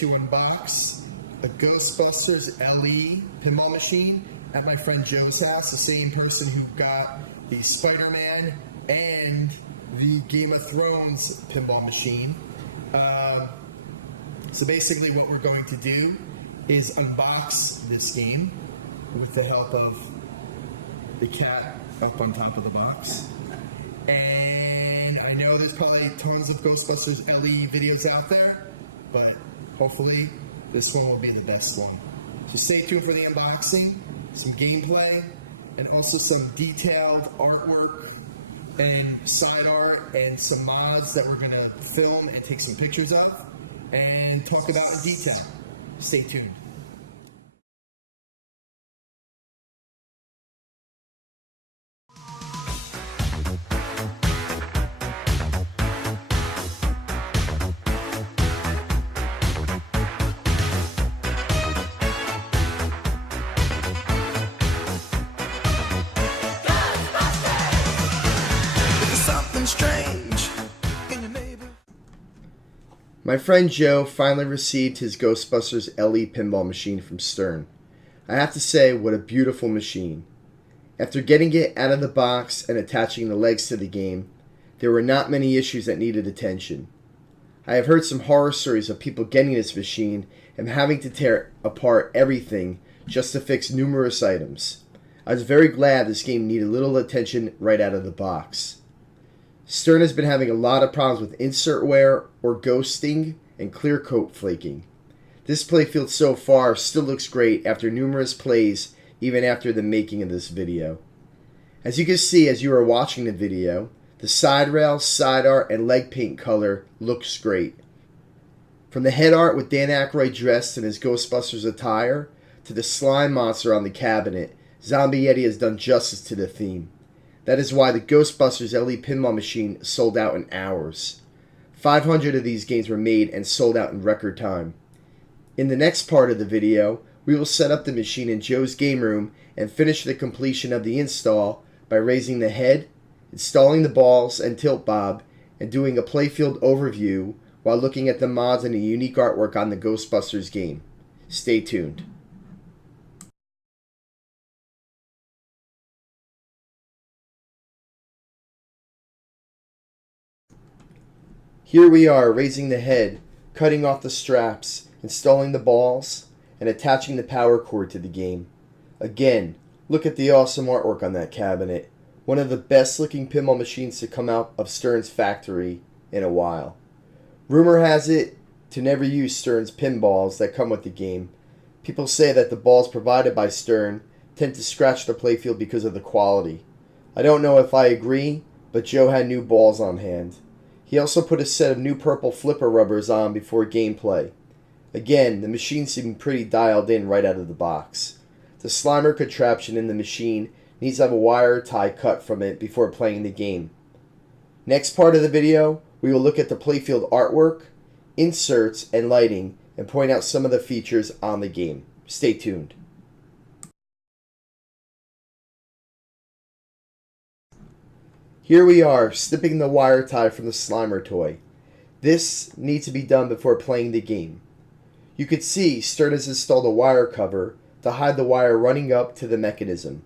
to unbox a Ghostbusters LE pinball machine at my friend Joe's house, the same person who got the Spider-Man and the Game of Thrones pinball machine. So basically what we're going to do is unbox this game with the help of the cat up on top of the box. And I know there's probably tons of Ghostbusters LE videos out there, but hopefully this one will be the best one. So stay tuned for the unboxing, some gameplay, and also some detailed artwork and side art and some mods that we're going to film and take some pictures of and talk about in detail. Stay tuned. My friend Joe finally received his Ghostbusters LE pinball machine from Stern. I have to say, what a beautiful machine. After getting it out of the box and attaching the legs to the game, there were not many issues that needed attention. I have heard some horror stories of people getting this machine and having to tear apart everything just to fix numerous items. I was very glad this game needed little attention right out of the box. Stern has been having a lot of problems with insert wear or ghosting and clear coat flaking. This playfield so far still looks great after numerous plays, even after the making of this video. As you can see as you are watching the video, the side rail, side art, and leg paint color looks great. From the head art with Dan Aykroyd dressed in his Ghostbusters attire to the slime monster on the cabinet, Zombie Yeti has done justice to the theme. That is why the Ghostbusters LE pinball machine sold out in hours. 500 of these games were made and sold out in record time. In the next part of the video, we will set up the machine in Joe's game room and finish the completion of the install by raising the head, installing the balls and tilt bob, and doing a playfield overview while looking at the mods and the unique artwork on the Ghostbusters game. Stay tuned. Here we are raising the head, cutting off the straps, installing the balls, and attaching the power cord to the game. Again, look at the awesome artwork on that cabinet. One of the best looking pinball machines to come out of Stern's factory in a while. Rumor has it to never use Stern's pinballs that come with the game. People say that the balls provided by Stern tend to scratch the playfield because of the quality. I don't know if I agree, but Joe had new balls on hand. He also put a set of new purple flipper rubbers on before gameplay. Again, the machine seemed pretty dialed in right out of the box. The Slimer contraption in the machine needs to have a wire tie cut from it before playing the game. Next part of the video, we will look at the playfield artwork, inserts, and lighting, and point out some of the features on the game. Stay tuned. Here we are, snipping the wire tie from the Slimer toy. This needs to be done before playing the game. You could see Stern has installed a wire cover to hide the wire running up to the mechanism.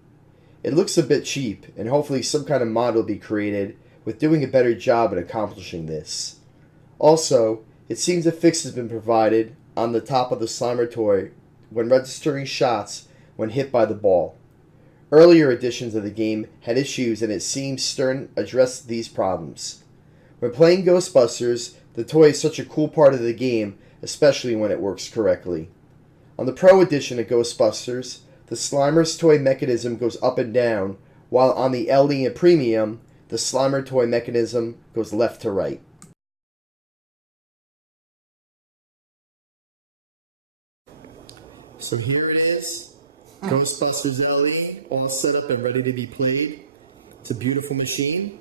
It looks a bit cheap, and hopefully some kind of mod will be created with doing a better job at accomplishing this. Also, it seems a fix has been provided on the top of the Slimer toy when registering shots when hit by the ball. Earlier editions of the game had issues, and it seems Stern addressed these problems. When playing Ghostbusters, the toy is such a cool part of the game, especially when it works correctly. On the Pro Edition of Ghostbusters, the Slimer's toy mechanism goes up and down, while on the LE and Premium, the Slimer toy mechanism goes left to right. So here it is. Ghostbusters LE, all set up and ready to be played. It's a beautiful machine.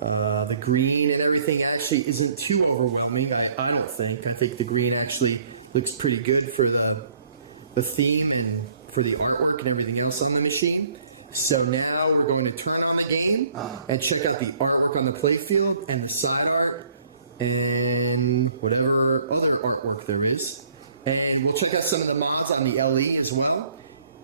The green and everything actually isn't too overwhelming, I don't think. I think the green actually looks pretty good for the theme and for the artwork and everything else on the machine. So now we're going to turn on the game and check out the artwork on the playfield and the side art and whatever other artwork there is. And we'll check out some of the mods on the LE as well,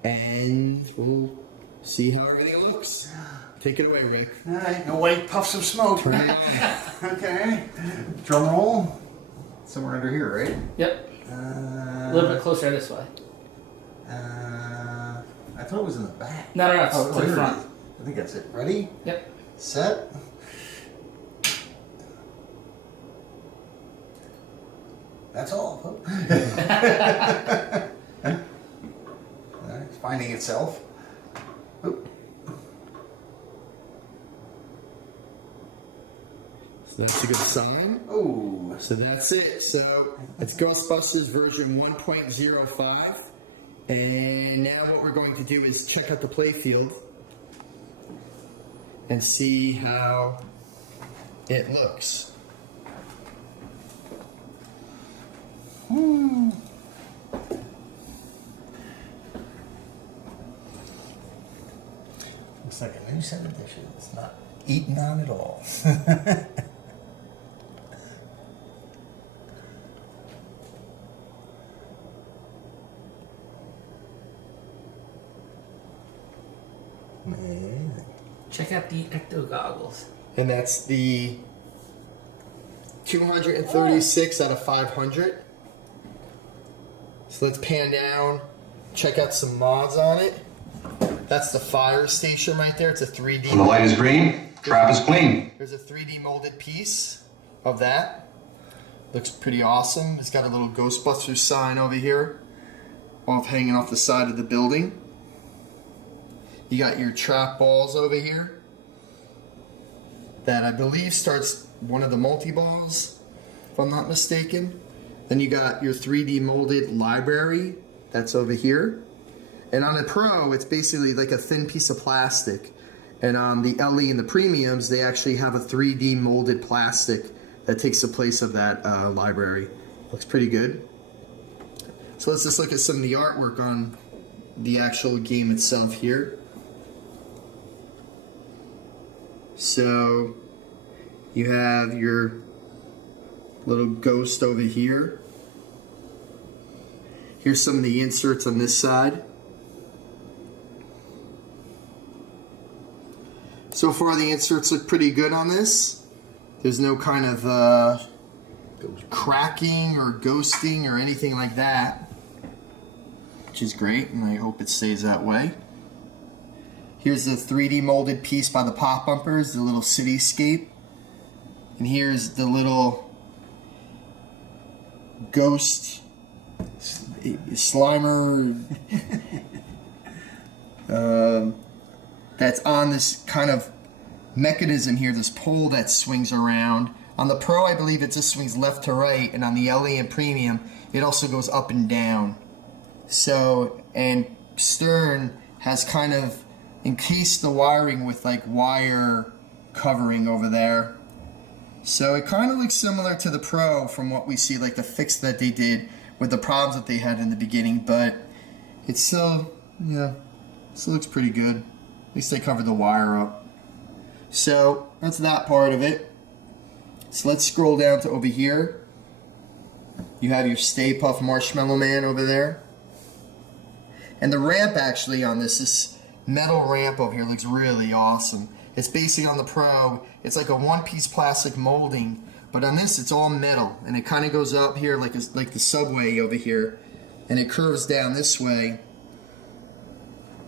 and we'll see how everything looks. Take it away, Rick. All right, no white puffs of smoke. Turn it on. Okay. Drum roll. Somewhere under here, right? Yep. A little bit closer this way. I thought it was in the back. No, it's to the here it front. is. I think that's it. Ready? Yep. Set. That's all. All right, it's finding itself. Oop. So that's a good sign. Oh. So that's it. So it's Ghostbusters version 1.05. And now what we're going to do is check out the playfield and see how it looks. Looks like a new set of dishes. Not eaten on at all. Man. Check out the ecto goggles. And that's the 236 out of 500. So let's pan down, check out some mods on it. That's the fire station right there. It's a 3D. When the light is green, trap is clean. There's a 3D molded piece of that. Looks pretty awesome. It's got a little Ghostbusters sign over here, hanging off the side of the building. You got your trap balls over here that I believe starts one of the multi-balls, if I'm not mistaken. Then you got your 3D molded library that's over here. And on the Pro, it's basically like a thin piece of plastic. And on the LE and the Premiums, they actually have a 3D molded plastic that takes the place of that library. Looks pretty good. So let's just look at some of the artwork on the actual game itself here. So you have your little ghost over here. Here's some of the inserts on this side. So far the inserts look pretty good on this. There's no kind of cracking or ghosting or anything like that, which is great, and I hope it stays that way. Here's the 3D molded piece by the pop bumpers, the little cityscape. And here's the little ghost Slimer that's on this kind of mechanism here, this pole that swings around. On the Pro, I believe it just swings left to right, and on the LE and Premium, it also goes up and down. So, and Stern has kind of encased the wiring with like wire covering over there. So it kind of looks similar to the Pro from what we see, like the fix that they did with the problems that they had in the beginning, but it's still, yeah, still looks pretty good. At least they covered the wire up. So that's that part of it. So let's scroll down to over here. You have your Stay Puft Marshmallow Man over there. And the ramp actually on this metal ramp over here looks really awesome. It's basically on the Pro, it's like a one-piece plastic molding, but on this it's all metal, and it kind of goes up here like the subway over here, and it curves down this way,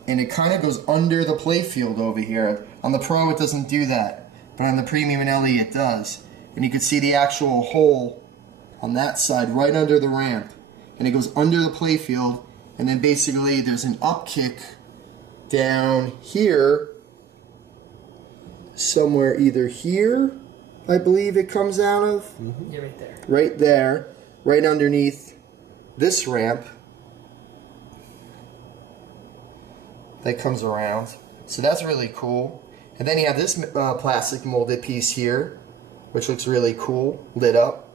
and it kind of goes under the playfield over here. On the Pro it doesn't do that, but on the Premium and LE it does. And you can see the actual hole on that side right under the ramp, and it goes under the playfield, and then basically there's an up kick down here somewhere, either here I believe it comes out of. Yeah, right there. Right there, right underneath this ramp that comes around. So that's really cool. And then you have this plastic molded piece here, which looks really cool, lit up.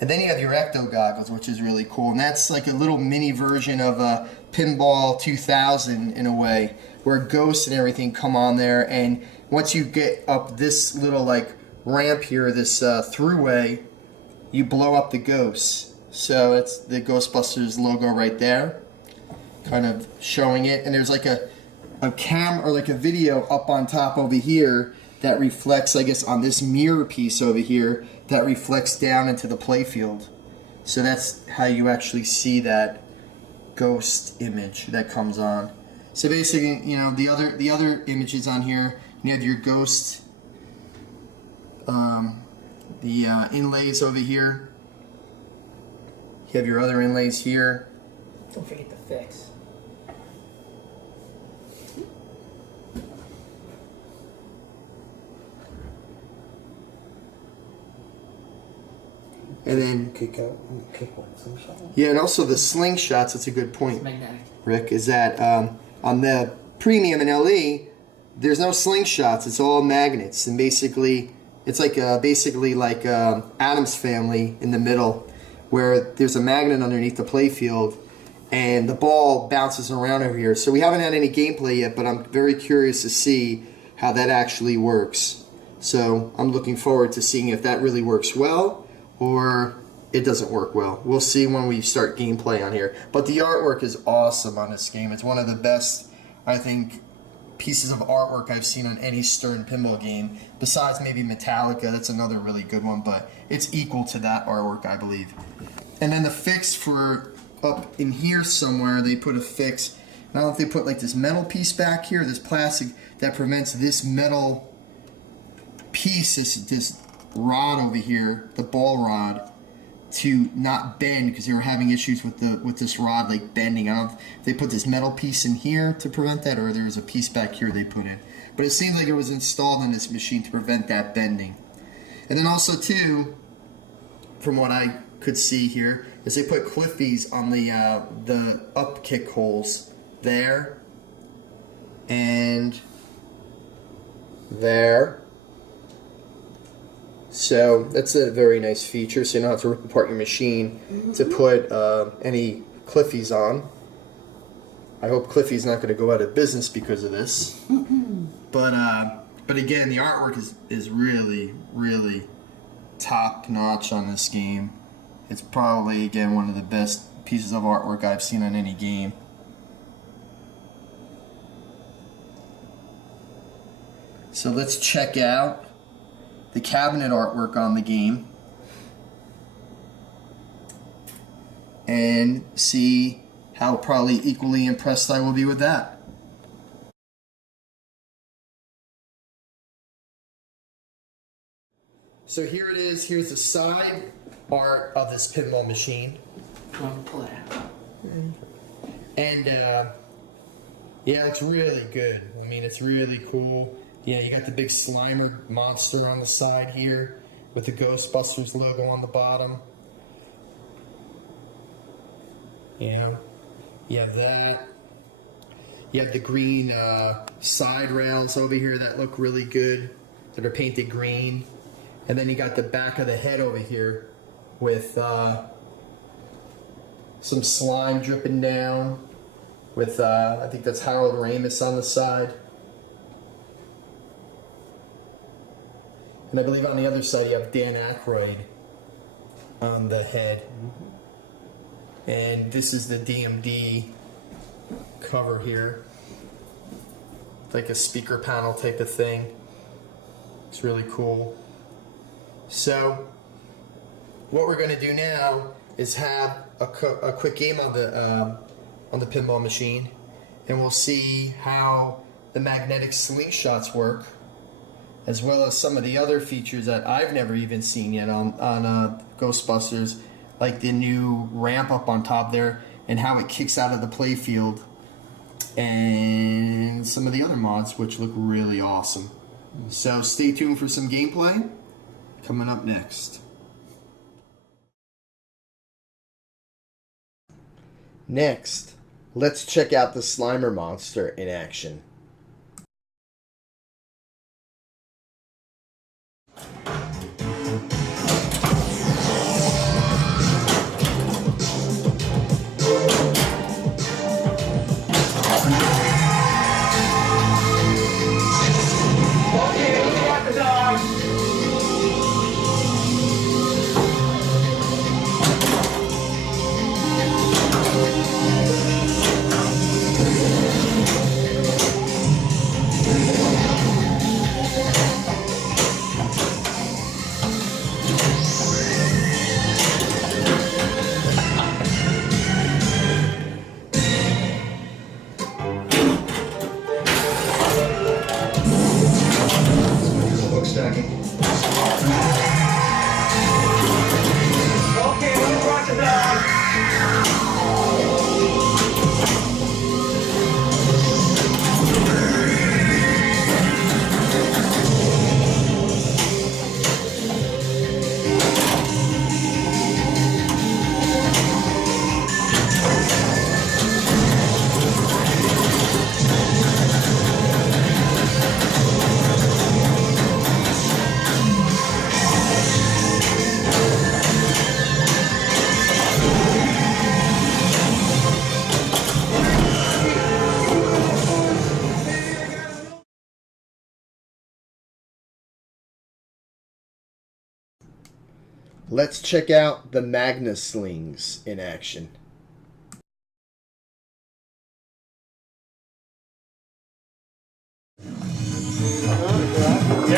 And then you have your ecto goggles, which is really cool. And that's like a little mini version of a Pinball 2000 in a way, where ghosts and everything come on there. And once you get up this little like ramp here, this throughway, you blow up the ghosts. So it's the Ghostbusters logo right there, kind of showing it. And there's like a camera or like a video up on top over here that reflects, I guess, on this mirror piece over here that reflects down into the playfield. So that's how you actually see that ghost image that comes on. So basically, you know, the other images on here, you have your ghost, the inlays over here. You have your other inlays here. Don't forget the fix. And then yeah, and also the slingshots. That's a good point, Magnetic. Rick. Is that on the premium and LE, there's no slingshots. It's all magnets, and basically, it's like Addams Family in the middle, where there's a magnet underneath the playfield, and the ball bounces around over here. So we haven't had any gameplay yet, but I'm very curious to see how that actually works. So I'm looking forward to seeing if that really works well, or it doesn't work well. We'll see when we start gameplay on here. But the artwork is awesome on this game. It's one of the best, I think, pieces of artwork I've seen on any Stern pinball game. Besides maybe Metallica, that's another really good one, but it's equal to that artwork, I believe. And then the fix for up in here somewhere, they put a fix. I don't know if they put like this metal piece back here, this plastic, that prevents this metal piece, this rod over here, the ball rod, to not bend, because they were having issues with this rod like bending. I don't know if they put this metal piece in here to prevent that, or there was a piece back here they put in. But it seems like it was installed on this machine to prevent that bending. And then also too, from what I could see here, is they put cliffies on the up kick holes there and there. So that's a very nice feature, so you don't have to rip apart your machine to put any cliffies on. I hope Cliffy's not going to go out of business because of this. But again, the artwork is really, really top notch on this game. It's probably, again, one of the best pieces of artwork I've seen on any game. So let's check out the cabinet artwork on the game and see how probably equally impressed I will be with that. So here it is. Here's the side art of this pinball machine. I'm gonna pull it out. And yeah, it looks really good. I mean, it's really cool. Yeah, you got the big Slimer monster on the side here with the Ghostbusters logo on the bottom. Yeah, you have that. You have the green side rails over here that look really good, that are painted green. And then you got the back of the head over here with some slime dripping down with, I think that's Harold Ramis on the side. And I believe on the other side you have Dan Aykroyd on the head. And this is the DMD cover here. It's like a speaker panel type of thing. It's really cool. So what we're going to do now is have a quick game on the pinball machine, and we'll see how the magnetic slingshots work, as well as some of the other features that I've never even seen yet on Ghostbusters, like the new ramp up on top there and how it kicks out of the playfield, and some of the other mods which look really awesome. So stay tuned for some gameplay coming up next. Next, let's check out the Slimer monster in action. second. Okay, let's watch it down. Let's check out the Magna Slings in action. There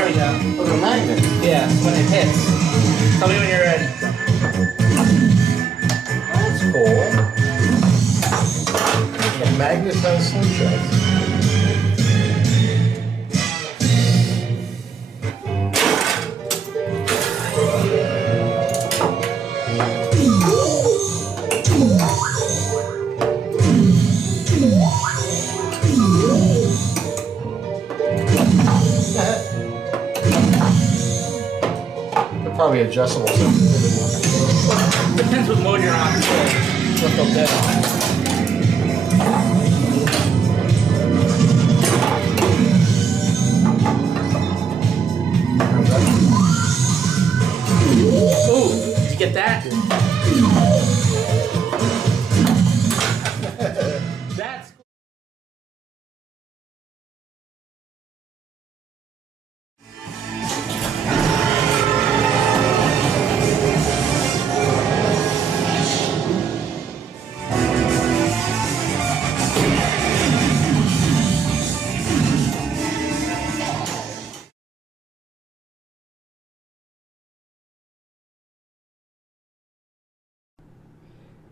we go. Oh, the magnet. Yeah, when it hits. Tell me when you're ready. That's cool. The magnet has slingshots. They're probably adjustable. Depends what mode you're on, too. What they'll do. Ooh, did you get that? That's cool.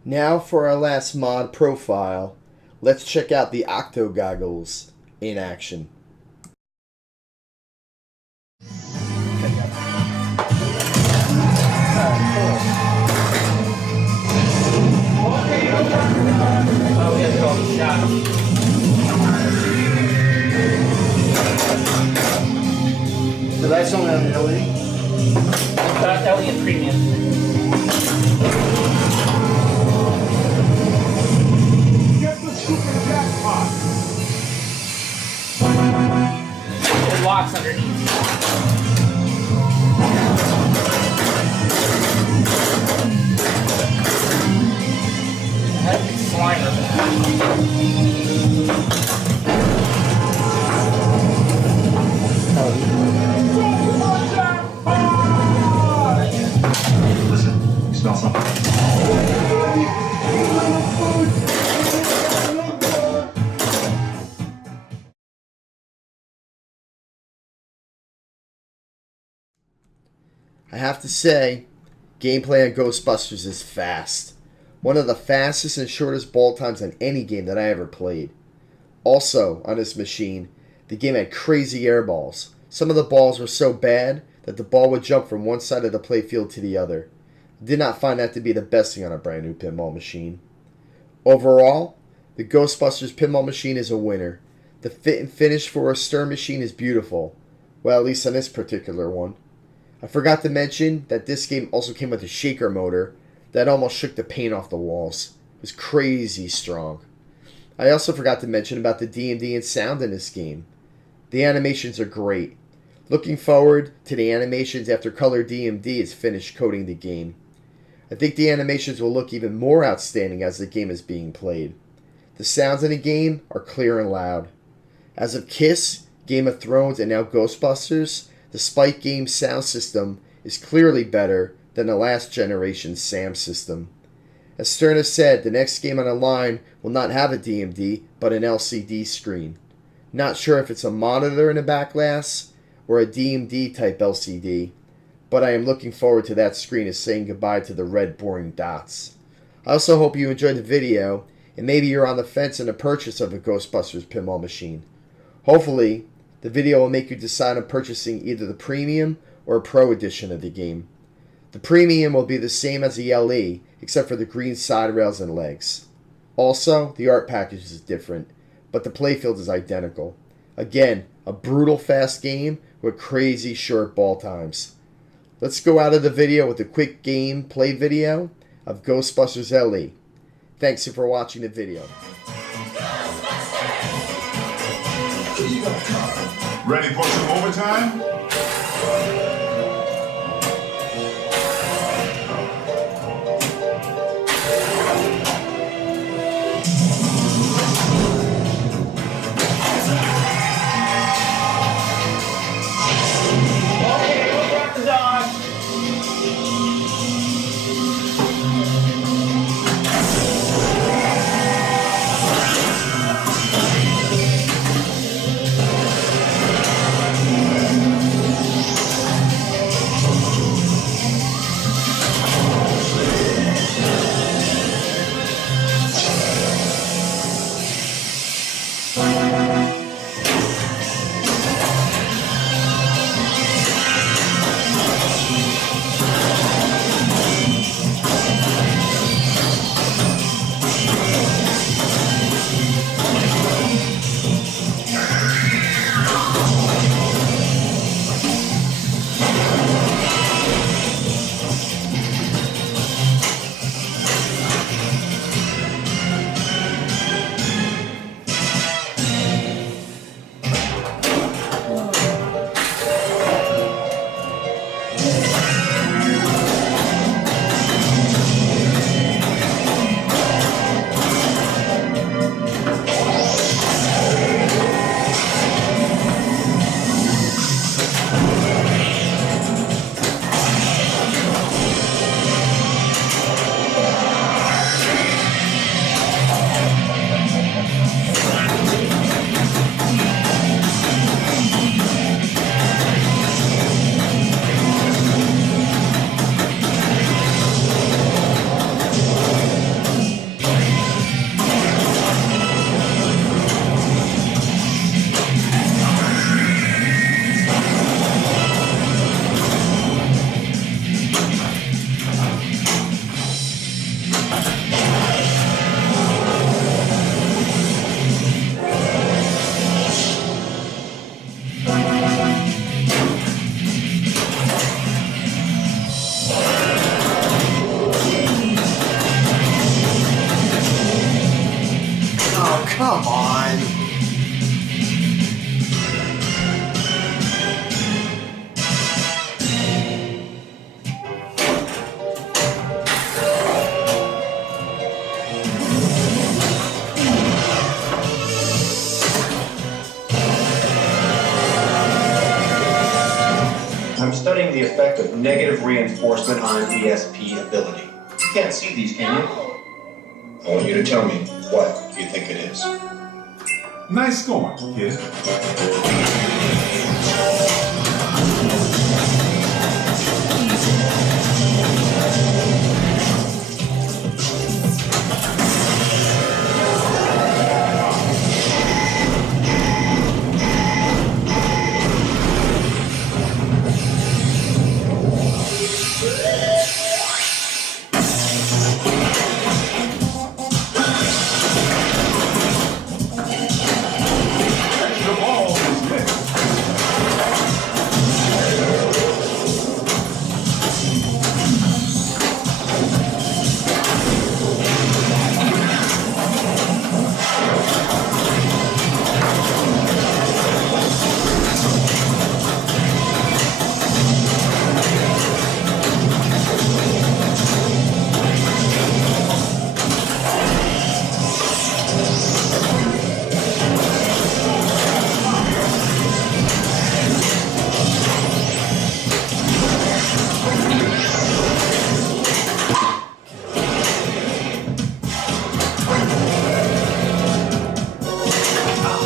Now for our last mod profile, let's check out the Octo Goggles in action. Oh, we have to go on the shot. So that's only on the LED? That'll get premium. It locks underneath. I had a big Slimer Listen, you smell something? I have to say, gameplay on Ghostbusters is fast. One of the fastest and shortest ball times on any game that I ever played. Also, on this machine, the game had crazy air balls. Some of the balls were so bad that the ball would jump from one side of the playfield to the other. I did not find that to be the best thing on a brand new pinball machine. Overall, the Ghostbusters pinball machine is a winner. The fit and finish for a Stern machine is beautiful. Well, at least on this particular one. I forgot to mention that this game also came with a shaker motor that almost shook the paint off the walls. It was crazy strong. I also forgot to mention about the DMD and sound in this game. The animations are great. Looking forward to the animations after Color DMD is finished coding the game. I think the animations will look even more outstanding as the game is being played. The sounds in the game are clear and loud. As of Kiss, Game of Thrones, and now Ghostbusters, the Spike Game sound system is clearly better than the last generation's SAM system. As Stern has said, the next game on the line will not have a DMD, but an LCD screen. Not sure if it's a monitor in the back glass or a DMD type LCD, but I am looking forward to that screen as saying goodbye to the red boring dots. I also hope you enjoyed the video, and maybe you're on the fence in the purchase of a Ghostbusters pinball machine. Hopefully, The video will make you decide on purchasing either the Premium or Pro edition of the game. The Premium will be the same as the LE, except for the green side rails and legs. Also, the art package is different, but the playfield is identical. Again, a brutal fast game with crazy short ball times. Let's go out of the video with a quick gameplay video of Ghostbusters LE. Thanks for watching the video. Ready for some overtime? Okay, we'll drop the dog. Oh, come on. I'm studying the effect of negative reinforcement on ESP ability. You can't see these, can you? I want you to tell me what you think it is. Nice going, kid. The ball is lit.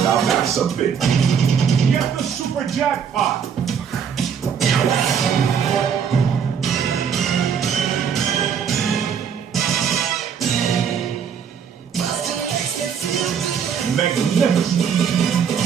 Now that's a bit. Get the super jackpot. Magnificent.